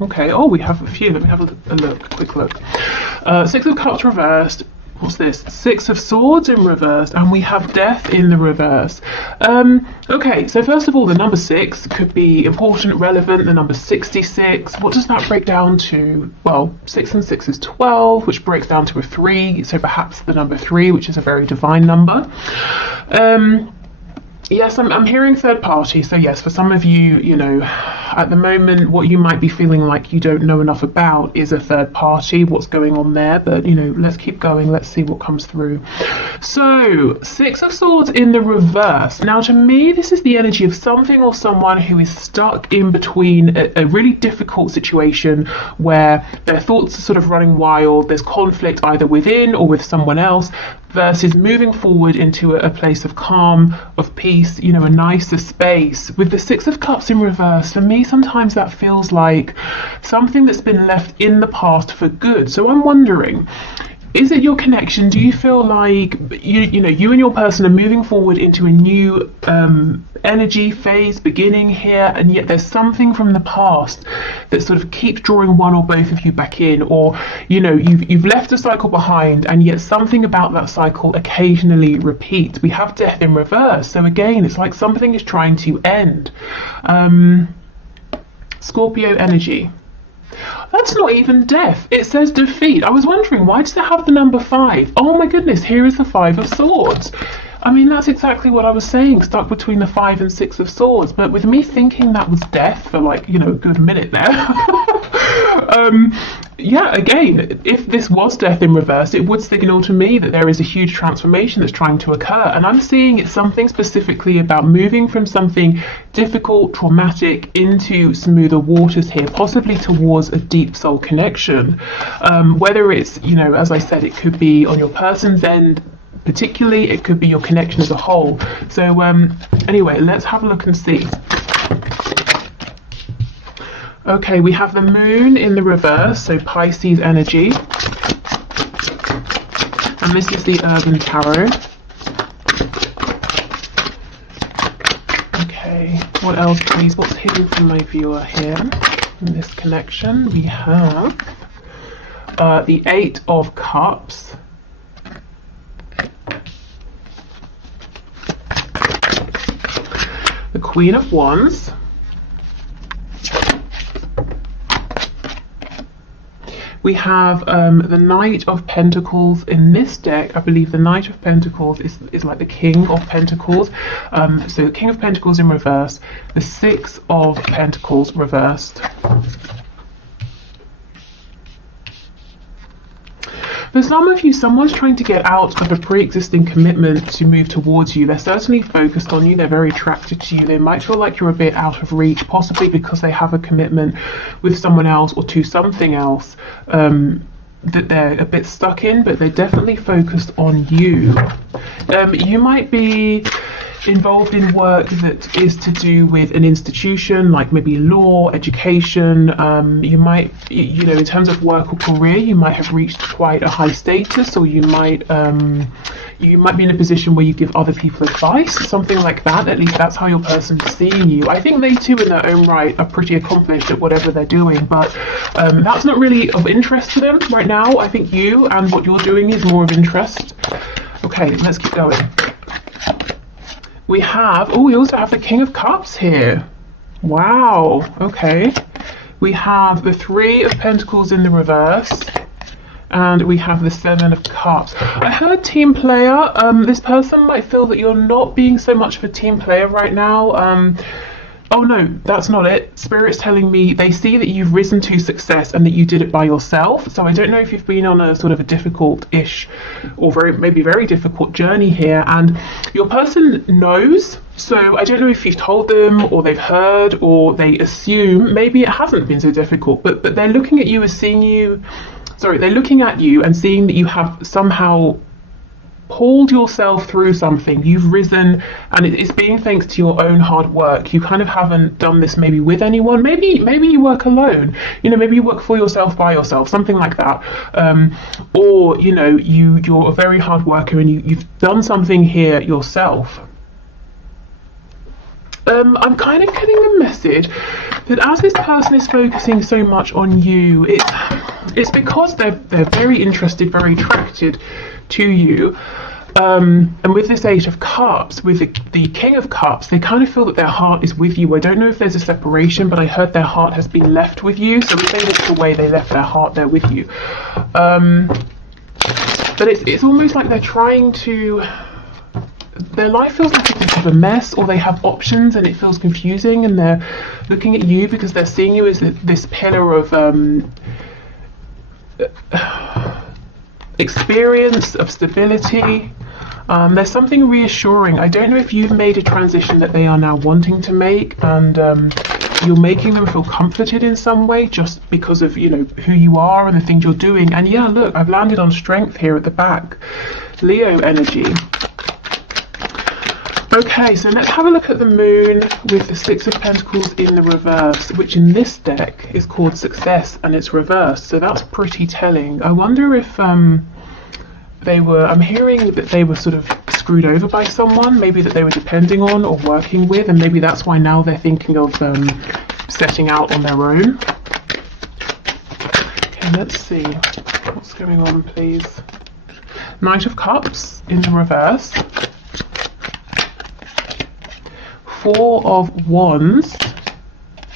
Okay, oh, we have a few. Let me have a look, a quick look. Six of Cups reversed. What's this? Six of Swords in reverse, and we have Death in the reverse. Okay, so first of all, the number 6 could be important, relevant. The number 66, what does that break down to? Well, 6 and 6 is 12, which breaks down to a 3, so perhaps the number 3, which is a very divine number. Yes, I'm hearing third party. So yes, for some of you, you know, at the moment, what you might be feeling like you don't know enough about is a third party, what's going on there. But, you know, let's keep going. Let's see what comes through. So, Six of Swords in the reverse. Now, to me, this is the energy of something or someone who is stuck in between a really difficult situation where their thoughts are sort of running wild. There's conflict either within or with someone else, versus moving forward into a place of calm, of peace, you know, a nicer space. With the Six of Cups in reverse, for me, sometimes that feels like something that's been left in the past for good. So I'm wondering, is it your connection? Do you feel like you know you and your person are moving forward into a new energy phase beginning here, and yet there's something from the past that sort of keeps drawing one or both of you back in, or you know you've left a cycle behind, and yet something about that cycle occasionally repeats. We have Death in reverse, so again it's like something is trying to end. Scorpio energy. That's not even death. It says defeat. I was wondering, why does it have the number 5? Oh my goodness, here is the 5 of Swords. I mean, that's exactly what I was saying, stuck between the 5 and 6 of Swords. But with me thinking that was death for like, you know, a good minute there. Yeah, again, if this was death in reverse, it would signal to me that there is a huge transformation that's trying to occur. And I'm seeing it's something specifically about moving from something difficult, traumatic, into smoother waters here, possibly towards a deep soul connection. Whether it's, you know, as I said, it could be on your person's end, particularly, it could be your connection as a whole. So anyway, let's have a look and see. Okay, we have the Moon in the reverse, so Pisces energy. And this is the Urban Tarot. Okay, what else please? What's hidden from my viewer here in this connection? We have the 8 of Cups. The Queen of Wands. We have the Knight of Pentacles in this deck. I believe the Knight of Pentacles is like the King of Pentacles. So the King of Pentacles in reverse, the 6 of Pentacles reversed. For some of you, someone's trying to get out of a pre-existing commitment to move towards you. They're certainly focused on you. They're very attracted to you. They might feel like you're a bit out of reach, possibly because they have a commitment with someone else or to something else that they're a bit stuck in, but they're definitely focused on you. You might be involved in work that is to do with an institution, like maybe law, education. You might, you know, in terms of work or career, you might have reached quite a high status, or you might be in a position where you give other people advice, something like that. At least that's how your person is seeing you. I think they too, in their own right, are pretty accomplished at whatever they're doing, but that's not really of interest to them right now. I think you and what you're doing is more of interest. Okay, let's keep going. We also have the King of Cups here. Wow, okay. We have the 3 of Pentacles in the reverse, and we have the 7 of Cups. I heard team player. This person might feel that you're not being so much of a team player right now. Oh no, that's not it. Spirit's telling me they see that you've risen to success and that you did it by yourself. So I don't know if you've been on a sort of a difficult-ish or maybe very difficult journey here, and your person knows. So I don't know if you've told them, or they've heard, or they assume maybe it hasn't been so difficult, but they're looking at you as seeing you. Sorry, they're looking at you and seeing that you have somehow pulled yourself through something. You've risen, and it's being thanks to your own hard work. You kind of haven't done this maybe with anyone. Maybe you work alone. You know, maybe you work for yourself, by yourself, something like that. Or you know, you're a very hard worker and you've done something here yourself. I'm kind of getting a message that as this person is focusing so much on you, it's because they're very interested, very attracted to you. And with this Eight of Cups, with the King of Cups, they kind of feel that their heart is with you. I don't know if there's a separation, but I heard their heart has been left with you. So if they looked away, they left their heart there with you. But it's almost like they're trying to... Their life feels like a bit of a mess, or they have options and it feels confusing, and they're looking at you because they're seeing you as this pillar of experience, of stability. There's something reassuring. I don't know if you've made a transition that they are now wanting to make, and you're making them feel comforted in some way just because of, you know, who you are and the things you're doing. And yeah, look, I've landed on strength here at the back. Leo energy. Okay, so let's have a look at the moon with the Six of Pentacles in the reverse, which in this deck is called Success, and it's reversed. So that's pretty telling. I wonder if I'm hearing that they were sort of screwed over by someone, maybe that they were depending on or working with, and maybe that's why now they're thinking of setting out on their own. Okay, let's see. What's going on, please? Knight of Cups in the reverse. Four of Wands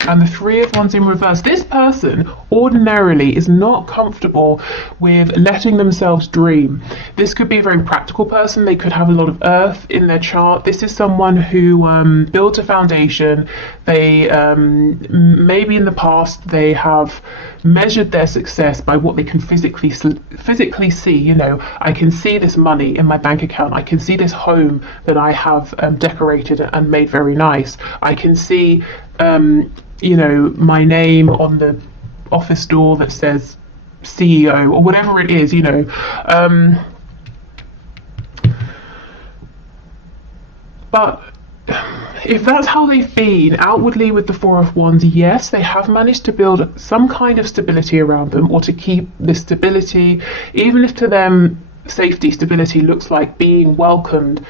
and the Three of Wands in reverse. This person ordinarily is not comfortable with letting themselves dream. This could be a very practical person. They could have a lot of earth in their chart. This is someone who built a foundation. They maybe in the past they have measured their success by what they can physically see. You know, I can see this money in my bank account. I can see this home that I have decorated and made very nice. I can see you know, my name on the office door that says CEO or whatever it is, you know. But if that's how they've been outwardly with the Four of Wands, yes, they have managed to build some kind of stability around them, or to keep this stability, even if to them safety, stability looks like being welcomed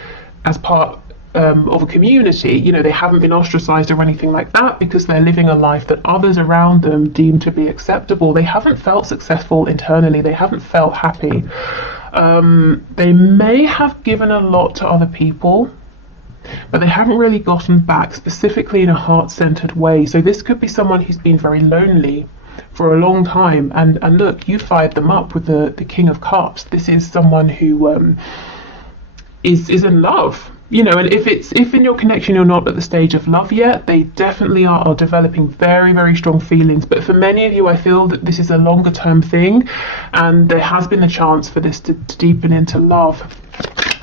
as part of a community. You know, they haven't been ostracized or anything like that because they're living a life that others around them deem to be acceptable. They haven't felt successful internally. They haven't felt happy. They may have given a lot to other people, but they haven't really gotten back, specifically in a heart-centered way. So this could be someone who's been very lonely for a long time, and look, you fired them up with the King of Cups. This is someone who is in love, you know, and if in your connection you're not at the stage of love yet, they definitely are developing very, very strong feelings. But for many of you, I feel that this is a longer term thing, and there has been a chance for this to deepen into love.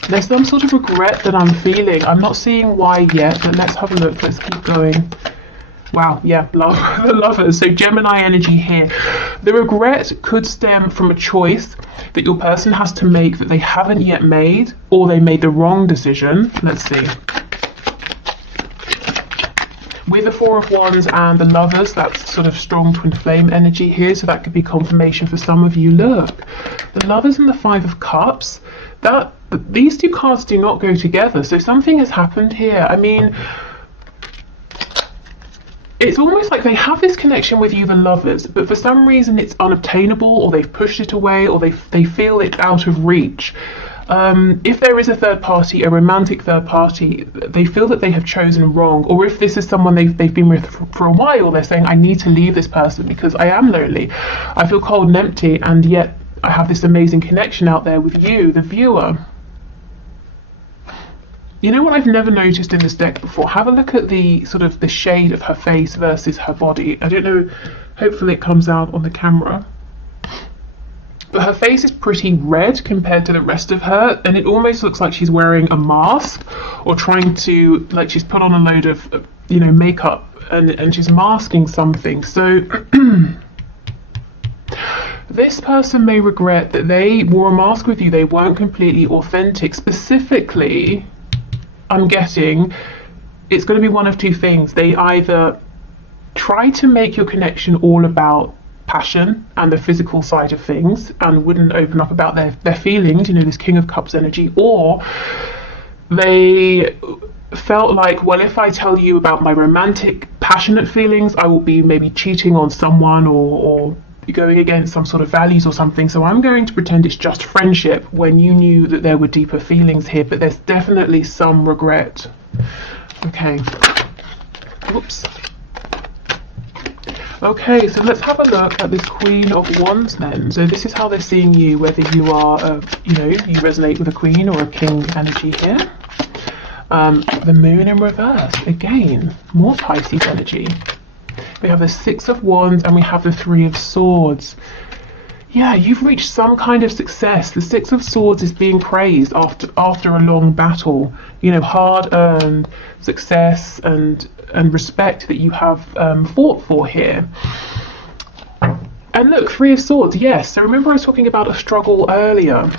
There's some sort of regret that I'm feeling. I'm not seeing why yet, but let's have a look. Let's keep going. Wow, yeah, love, the Lovers. So Gemini energy here. The regret could stem from a choice that your person has to make that they haven't yet made, or they made the wrong decision. Let's see. With the Four of Wands and the Lovers, that's sort of strong twin flame energy here, so that could be confirmation for some of you. Look, the Lovers and the Five of Cups, these two cards do not go together, so something has happened here. I mean, it's almost like they have this connection with you, the Lovers, but for some reason it's unobtainable, or they've pushed it away, or they feel it's out of reach. If there is a third party, a romantic third party, they feel that they have chosen wrong. Or if this is someone they've been with for a while, they're saying, I need to leave this person because I am lonely. I feel cold and empty, and yet I have this amazing connection out there with you, the viewer. You know what I've never noticed in this deck before? Have a look at the sort of the shade of her face versus her body. I don't know, hopefully it comes out on the camera. But her face is pretty red compared to the rest of her, and it almost looks like she's wearing a mask, or trying to, like, she's put on a load of, you know, makeup, and she's masking something. So this person may regret that they wore a mask with you. They weren't completely authentic. Specifically, I'm getting it's going to be one of two things. They either try to make your connection all about passion and the physical side of things and wouldn't open up about their feelings, you know, this King of Cups energy, or they felt like, well, if I tell you about my romantic, passionate feelings, I will be maybe cheating on someone or going against some sort of values or something. So I'm going to pretend it's just friendship, when you knew that there were deeper feelings here, but there's definitely some regret. Okay. Whoops. Okay, so let's have a look at this Queen of Wands then. So this is how they're seeing you, whether you are, you resonate with a Queen or a King energy here. The Moon in reverse, again, more Pisces energy. We have the Six of Wands and we have the Three of Swords. Yeah, you've reached some kind of success. The Six of Swords is being praised after a long battle. Hard-earned success and respect that you have fought for here. And look, Three of Swords, yes. So remember I was talking about a struggle earlier.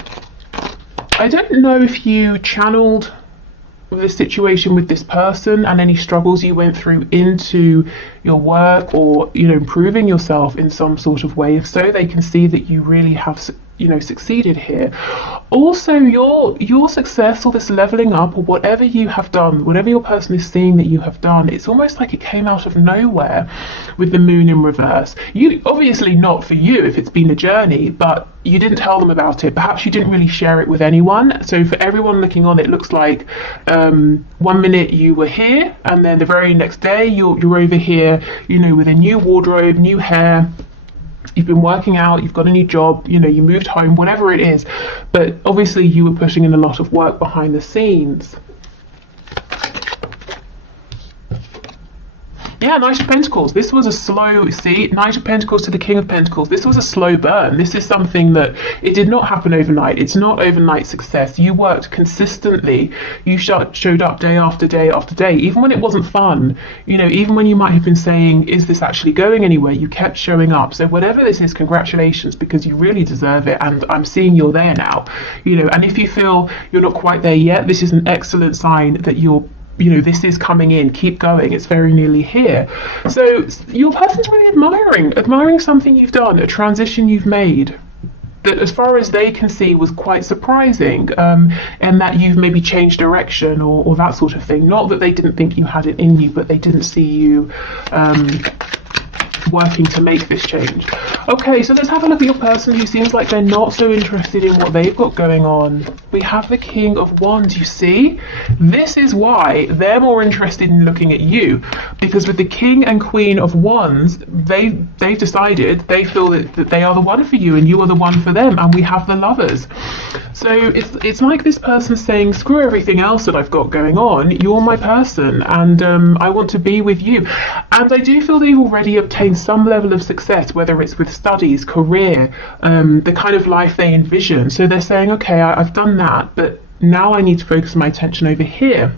I don't know if you channeled the situation with this person and any struggles you went through into your work, or improving yourself in some sort of way. If so, they can see that you really have succeeded here. Also, your success, or this leveling up, or whatever you have done, whatever your person is seeing that you have done, it's almost like it came out of nowhere with the Moon in reverse. You obviously, not for you if it's been a journey, but you didn't tell them about it. Perhaps you didn't really share it with anyone. So for everyone looking on, it looks like 1 minute you were here, and then the very next day you're over here, with a new wardrobe, new hair. You've been working out, you've got a new job, you moved home, whatever it is. But obviously you were putting in a lot of work behind the scenes. Yeah, Knight of Pentacles. This was a slow, Knight of Pentacles to the King of Pentacles. This was a slow burn. This is something that it did not happen overnight. It's not overnight success. You worked consistently. You showed up day after day after day, even when it wasn't fun. Even when you might have been saying, is this actually going anywhere? You kept showing up. So whatever this is, congratulations, because you really deserve it. And I'm seeing you're there now. And if you feel you're not quite there yet, this is an excellent sign that you're this is coming in. Keep going. It's very nearly here. So your person's really admiring something you've done, a transition you've made, that as far as they can see was quite surprising, and that you've maybe changed direction or that sort of thing. Not that they didn't think you had it in you, but they didn't see you working to make this change. Okay, so let's have a look at your person who seems like they're not so interested in what they've got going on. We have the King of Wands, you see? This is why they're more interested in looking at you, because with the King and Queen of Wands, they've decided, they feel that they are the one for you and you are the one for them, and we have the Lovers. So it's like this person saying, screw everything else that I've got going on, you're my person, and I want to be with you. And I do feel they've already obtained some level of success, whether it's with studies, career, the kind of life they envision. So they're saying, okay, I've done that, but now I need to focus my attention over here.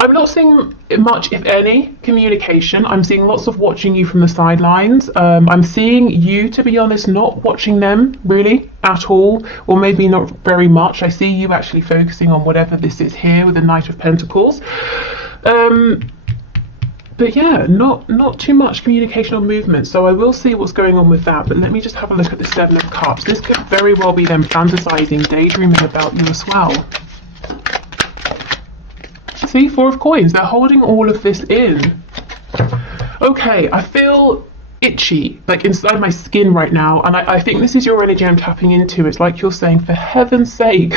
I'm not seeing much, if any, communication. I'm seeing lots of watching you from the sidelines. I'm seeing you, to be honest, not watching them really at all, or maybe not very much. I see you actually focusing on whatever this is here with the Knight of Pentacles. But yeah, not too much communication or movement, so I will see what's going on with that. But let me just have a look at the Seven of Cups. This could very well be them fantasizing, daydreaming about you as well. See, Four of Coins, they're holding all of this in. Okay, I feel itchy, like inside my skin right now, and I think this is your energy I'm tapping into. It's like you're saying, for heaven's sake,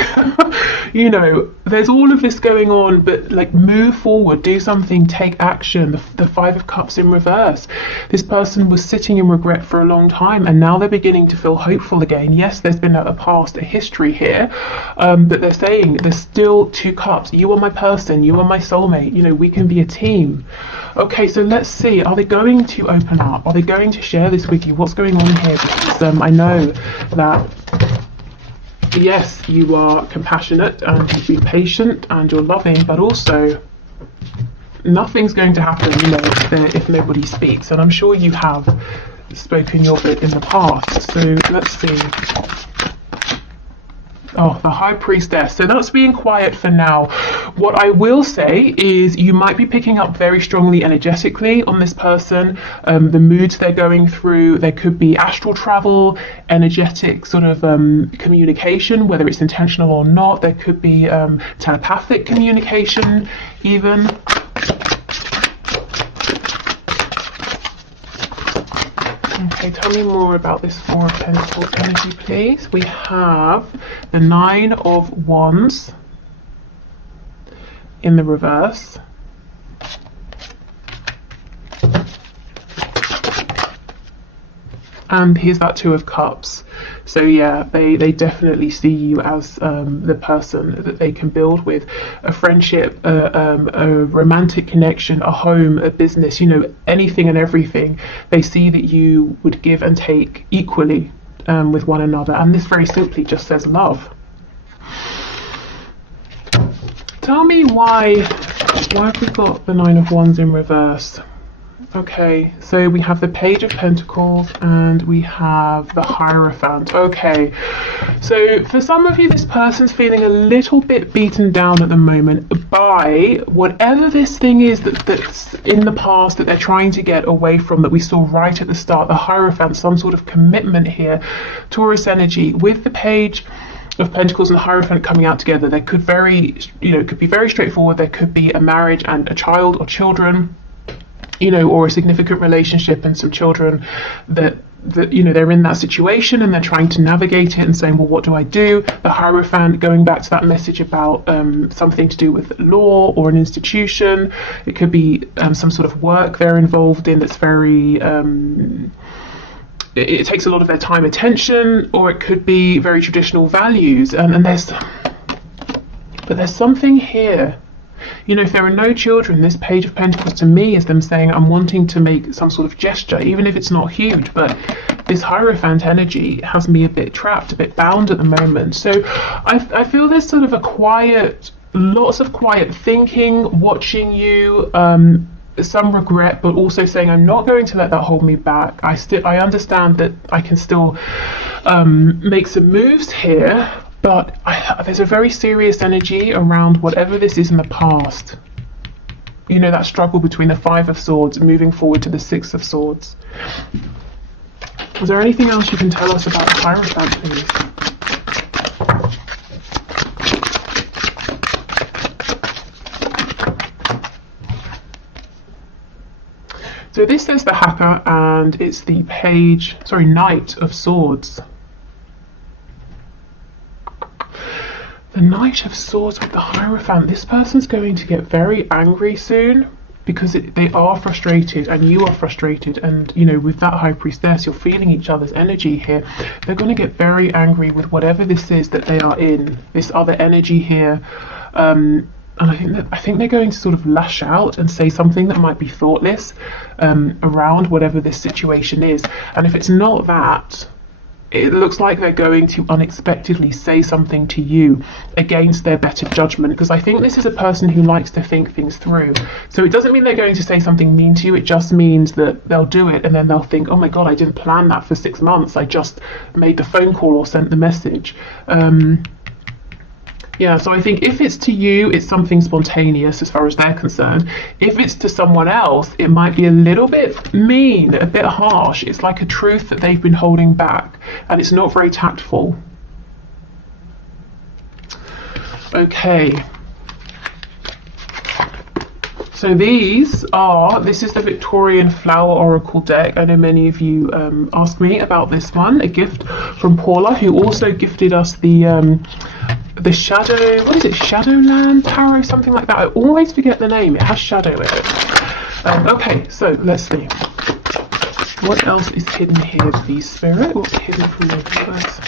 there's all of this going on, but like, move forward, do something, take action. The Five of Cups in reverse. This person was sitting in regret for a long time, and now they're beginning to feel hopeful again. Yes, there's been a past, a history here, but they're saying there's still two cups. You are my person, you are my soulmate, we can be a team. Okay, so let's see, are they going to open up? Are they going to share this with you? What's going on here? Because I know that, yes, you are compassionate and you'll be patient and you're loving, but also nothing's going to happen, if nobody speaks. And I'm sure you have spoken your bit in the past. So let's see. Oh, the High Priestess. So that's being quiet for now. What I will say is you might be picking up very strongly energetically on this person, the moods they're going through. There could be astral travel, energetic sort of communication, whether it's intentional or not. There could be telepathic communication even. Okay, tell me more about this Four of Pentacles energy, please. We have the Nine of Wands in the reverse. And here's that Two of Cups. So yeah, they definitely see you as the person that they can build with a friendship, a romantic connection, a home, a business, you know, anything and everything. They see that you would give and take equally with one another. And this very simply just says love. Tell me why have we got the Nine of Wands in reverse? Okay, so we have the Page of Pentacles and we have the Hierophant. Okay, so for some of you, this person's feeling a little bit beaten down at the moment by whatever this thing is that's in the past that they're trying to get away from, that we saw right at the start. The Hierophant, some sort of commitment here. Taurus energy with the Page of Pentacles and the Hierophant coming out together. There could it could be very straightforward. There could be a marriage and a child or children, you know, or a significant relationship and some children that you know, they're in that situation and they're trying to navigate it and saying, well, what do I do? The Hierophant, going back to that message about something to do with law or an institution. It could be some sort of work they're involved in that's very it takes a lot of their time, attention, or it could be very traditional values. And there's something here. You know, if there are no children, this Page of Pentacles to me is them saying, I'm wanting to make some sort of gesture, even if it's not huge. But this Hierophant energy has me a bit trapped, a bit bound at the moment. So I feel there's sort of lots of quiet thinking, watching you, some regret, but also saying, I'm not going to let that hold me back. I understand that I can still make some moves here. But there's a very serious energy around whatever this is in the past. You know, that struggle between the Five of Swords and moving forward to the Six of Swords. Is there anything else you can tell us about the Hierophant, please? So this says the Hacker, and it's the Knight of Swords. The Knight of Swords with the Hierophant. This person's going to get very angry soon because they are frustrated and you are frustrated. And, you know, with that High Priestess, you're feeling each other's energy here. They're going to get very angry with whatever this is that they are in, this other energy here. And I think they're going to sort of lash out and say something that might be thoughtless around whatever this situation is. And if it's not that, it looks like they're going to unexpectedly say something to you against their better judgment, because I think this is a person who likes to think things through. So it doesn't mean they're going to say something mean to you. It just means that they'll do it and then they'll think, oh my God, I didn't plan that for 6 months. I just made the phone call or sent the message. Yeah, so I think if it's to you, it's something spontaneous as far as they're concerned. If it's to someone else, it might be a little bit mean, a bit harsh. It's like a truth that they've been holding back, and it's not very tactful. Okay. So this is the Victorian Flower Oracle deck. I know many of you asked me about this one, a gift from Paula, who also gifted us the Shadow, what is it, Shadowland Tarot, something like that. I always forget the name. It has shadow in it. Okay, so let's see. What else is hidden here, the Spirit? What's hidden from the universe?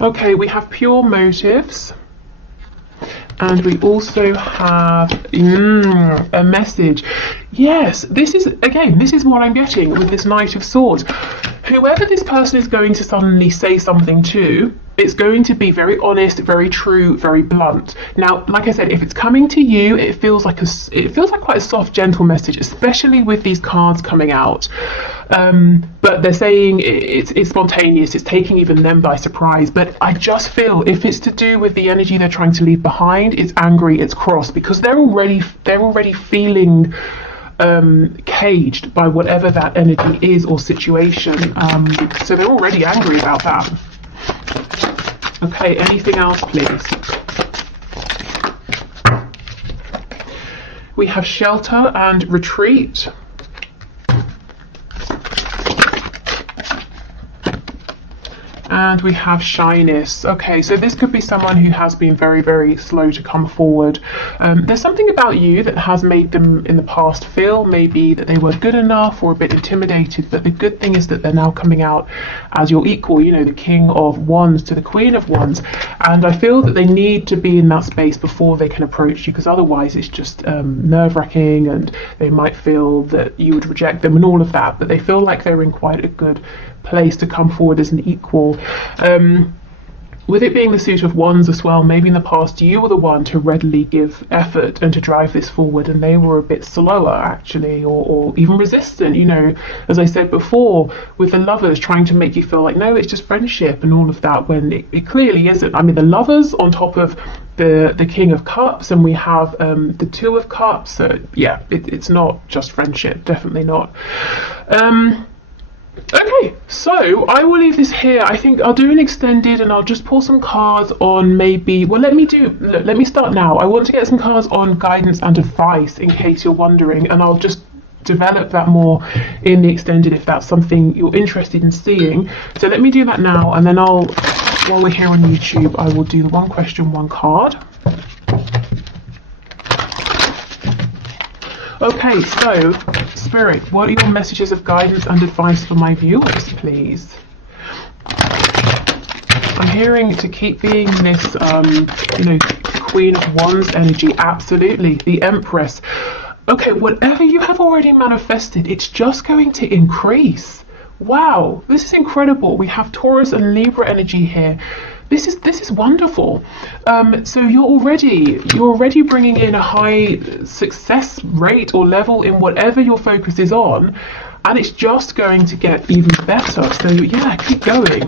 Okay, we have pure motives. And we also have a message. Yes, this is what I'm getting with this Knight of Swords. Whoever this person is going to suddenly say something to, it's going to be very honest, very true, very blunt. Now, like I said, if it's coming to you, it feels like quite a soft, gentle message, especially with these cards coming out. But they're saying it's spontaneous, it's taking even them by surprise. But I just feel if it's to do with the energy they're trying to leave behind, it's angry, it's cross, because they're already feeling caged by whatever that energy is or situation. So they're already angry about that. Okay, anything else, please? We have shelter and retreat. And we have shyness. Okay, so this could be someone who has been very, very slow to come forward. There's something about you that has made them in the past feel maybe that they weren't good enough or a bit intimidated, but the good thing is that they're now coming out as your equal, you know, the King of Wands to the Queen of Wands. And I feel that they need to be in that space before they can approach you, because otherwise it's just nerve-wracking, and they might feel that you would reject them and all of that, but they feel like they're in quite a good place to come forward as an equal. With it being the suit of wands as well, maybe in the past you were the one to readily give effort and to drive this forward, and they were a bit slower actually, or even resistant, you know, as I said before, with the Lovers trying to make you feel like, no, it's just friendship and all of that, when it clearly isn't. I mean, the Lovers on top of the King of Cups, and we have the Two of Cups, so yeah, it's not just friendship, definitely not. Okay, so I will leave this here. I think I'll do an extended, and I'll just pull some cards on maybe, well, let me start now. I want to get some cards on guidance and advice in case you're wondering, and I'll just develop that more in the extended if that's something you're interested in seeing. So let me do that now, and then while we're here on YouTube, I will do the one question, one card. Okay, so Spirit, what are your messages of guidance and advice for my viewers, please? I'm hearing to keep being this, Queen of Wands energy. Absolutely, the Empress. Okay, whatever you have already manifested, it's just going to increase. Wow, this is incredible. We have Taurus and Libra energy here. This is wonderful. So you're already bringing in a high success rate or level in whatever your focus is on, and it's just going to get even better. So yeah, keep going.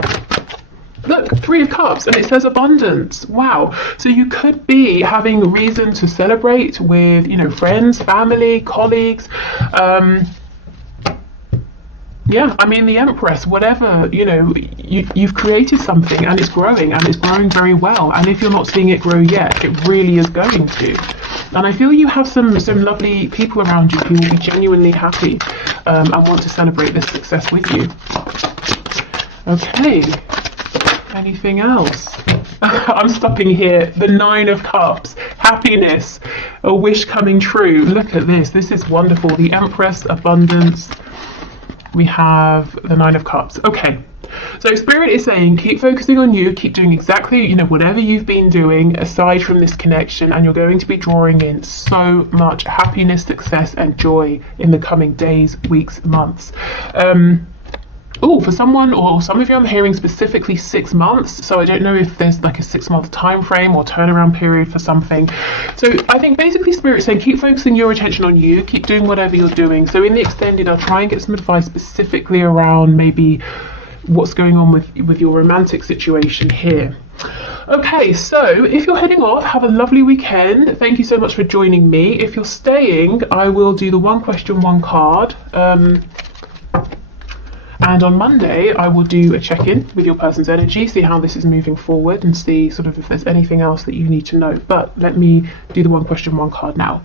Look, Three of Cups, and it says abundance. Wow. So you could be having reason to celebrate with, you know, friends, family, colleagues. Yeah, I mean, the Empress, whatever, you know, you've created something, and it's growing very well. And if you're not seeing it grow yet, it really is going to. And I feel you have some lovely people around you who will be genuinely happy and want to celebrate this success with you. Okay, anything else? I'm stopping here. The Nine of Cups, happiness, a wish coming true. Look at this. This is wonderful. The Empress, abundance. We have the Nine of Cups. Okay, so Spirit is saying keep focusing on you, keep doing exactly, you know, whatever you've been doing aside from this connection, and you're going to be drawing in so much happiness, success and joy in the coming days, weeks, months. For someone or some of you, I'm hearing specifically 6 months. So I don't know if there's like a 6-month time frame or turnaround period for something. So I think basically Spirit is saying keep focusing your attention on you, keep doing whatever you're doing. So in the extended, I'll try and get some advice specifically around maybe what's going on with your romantic situation here. Okay, so if you're heading off, have a lovely weekend. Thank you so much for joining me. If you're staying, I will do the one question, one card. And on Monday, I will do a check-in with your person's energy, see how this is moving forward, and see sort of if there's anything else that you need to know. But let me do the one question, one card now.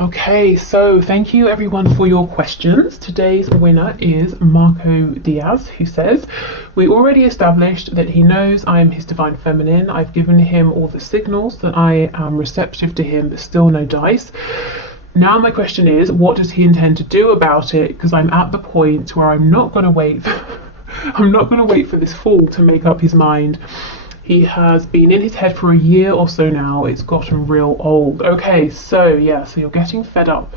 Okay, so thank you everyone for your questions. Today's winner is Marco Diaz, who says, we already established that he knows I am his divine feminine. I've given him all the signals that I am receptive to him, but still no dice. Now my question is, what does he intend to do about it? Because I'm at the point where I'm not going to wait. I'm not going to wait for this fool to make up his mind. He has been in his head for a year or so now. It's gotten real old. Okay, so yeah, so you're getting fed up.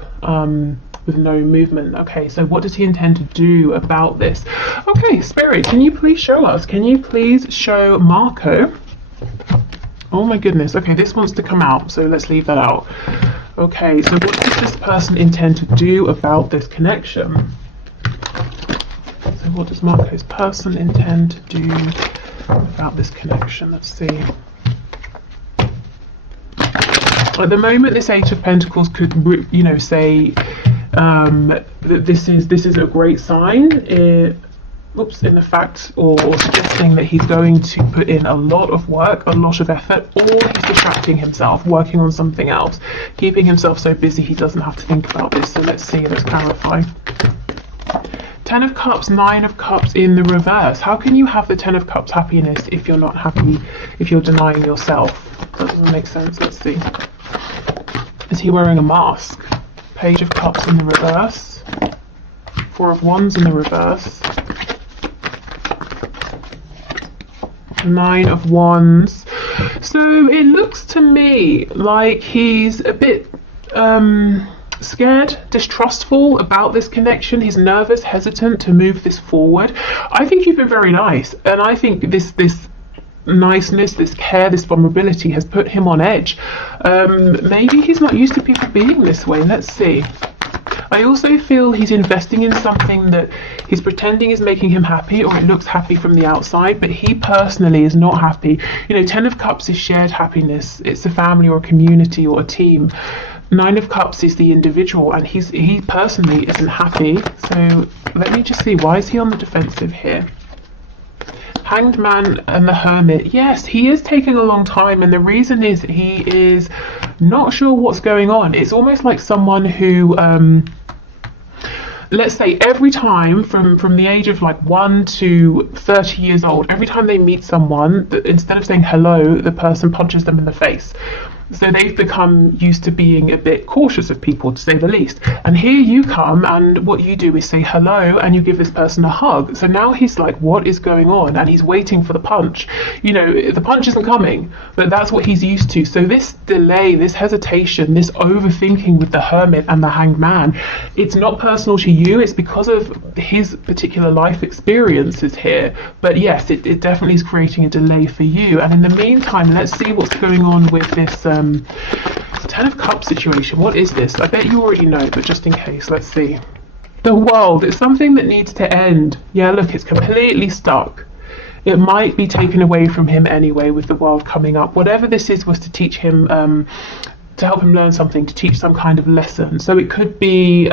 with no movement. Okay, so what does he intend to do about this? Okay, Spirit, can you please show us? Can you please show Marco? Oh my goodness. Okay, this wants to come out, so let's leave that out. Okay, so what does this person intend to do about this connection? So what does Marco's person intend to do about this connection? Let's see. At the moment, this Eight of Pentacles could, you know, say that this is a great sign. In the fact, or suggesting that he's going to put in a lot of work, a lot of effort, or he's distracting himself, working on something else, keeping himself so busy he doesn't have to think about this. So let's see, let's clarify. Ten of Cups, Nine of Cups in the reverse. How can you have the Ten of Cups happiness if you're not happy, if you're denying yourself? That doesn't make sense. Let's see. Is he wearing a mask? Page of Cups in the reverse. Four of Wands in the reverse. Nine of Wands. So it looks to me like he's a bit scared, distrustful about this connection. He's nervous, hesitant to move this forward. I think you've been very nice, and I think this niceness, this care, this vulnerability has put him on edge. Maybe he's not used to people being this way. Let's see. I also feel he's investing in something that he's pretending is making him happy, or it looks happy from the outside, but he personally is not happy. You know, Ten of Cups is shared happiness. It's a family or a community or a team. Nine of Cups is the individual, and he personally isn't happy. So let me just see, why is he on the defensive here? Hanged Man and the Hermit. Yes, he is taking a long time, and the reason is he is not sure what's going on. It's almost like someone who let's say every time from the age of like 1 to 30 years old, every time they meet someone, instead of saying hello, the person punches them in the face. So they've become used to being a bit cautious of people, to say the least. And here you come, and what you do is say hello, and you give this person a hug. So now he's like, what is going on? And he's waiting for the punch. You know, the punch isn't coming, but that's what he's used to. So this delay, this hesitation, this overthinking with the Hermit and the Hanged Man, it's not personal to you. It's because of his particular life experiences here. But yes, it definitely is creating a delay for you. And in the meantime, let's see what's going on with this Ten of Cups situation. What is this? I bet you already know, but just in case, let's see. The World. It's something that needs to end. Yeah, look, it's completely stuck. It might be taken away from him anyway with the World coming up. Whatever this is was to teach him, to help him learn something, to teach some kind of lesson. So it could be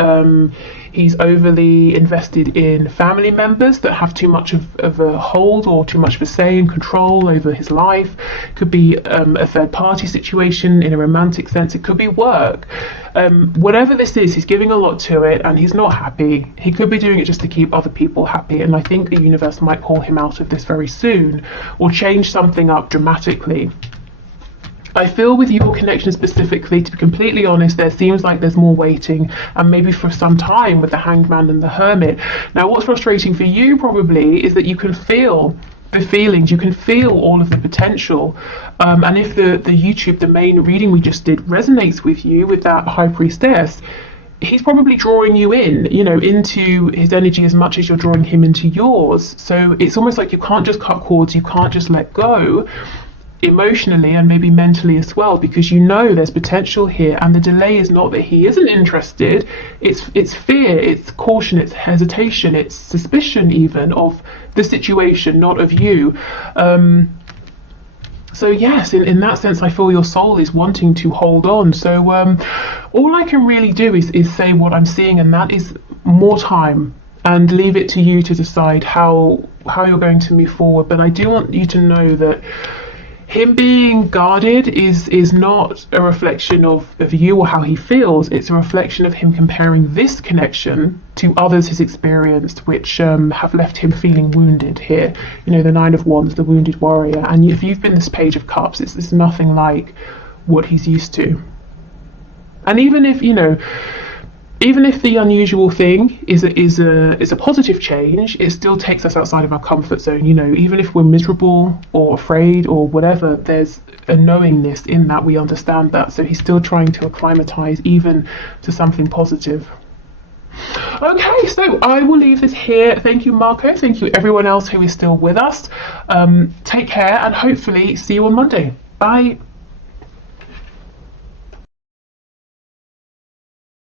he's overly invested in family members that have too much of a hold or too much of a say and control over his life. It could be a third party situation in a romantic sense. It could be work. Whatever this is, he's giving a lot to it, and he's not happy. He could be doing it just to keep other people happy, and I think the universe might pull him out of this very soon, or change something up dramatically. I feel with your connection specifically, to be completely honest, there seems like there's more waiting, and maybe for some time with the Hanged Man and the Hermit. Now, what's frustrating for you probably is that you can feel the feelings, you can feel all of the potential, and if the main reading we just did resonates with you, with that High Priestess, he's probably drawing you in, you know, into his energy as much as you're drawing him into yours. So it's almost like you can't just cut cords, you can't just let go, emotionally and maybe mentally as well, because you know there's potential here, and the delay is not that he isn't interested, it's fear, it's caution, it's hesitation, it's suspicion even of the situation, not of you. So yes, in that sense, I feel your soul is wanting to hold on. So all I can really do is say what I'm seeing, and that is more time, and leave it to you to decide how you're going to move forward. But I do want you to know that him being guarded is not a reflection of you or how he feels. It's a reflection of him comparing this connection to others he's experienced, which have left him feeling wounded here. You know, the Nine of Wands, the wounded warrior. And if you've been this Page of Cups, it's nothing like what he's used to. And even if, you know, even if the unusual thing is a positive change, it still takes us outside of our comfort zone. You know, even if we're miserable or afraid or whatever, there's a knowingness in that, we understand that. So he's still trying to acclimatize even to something positive. Okay, so I will leave this here. Thank you, Marco. Thank you, everyone else who is still with us. Take care and hopefully see you on Monday. Bye.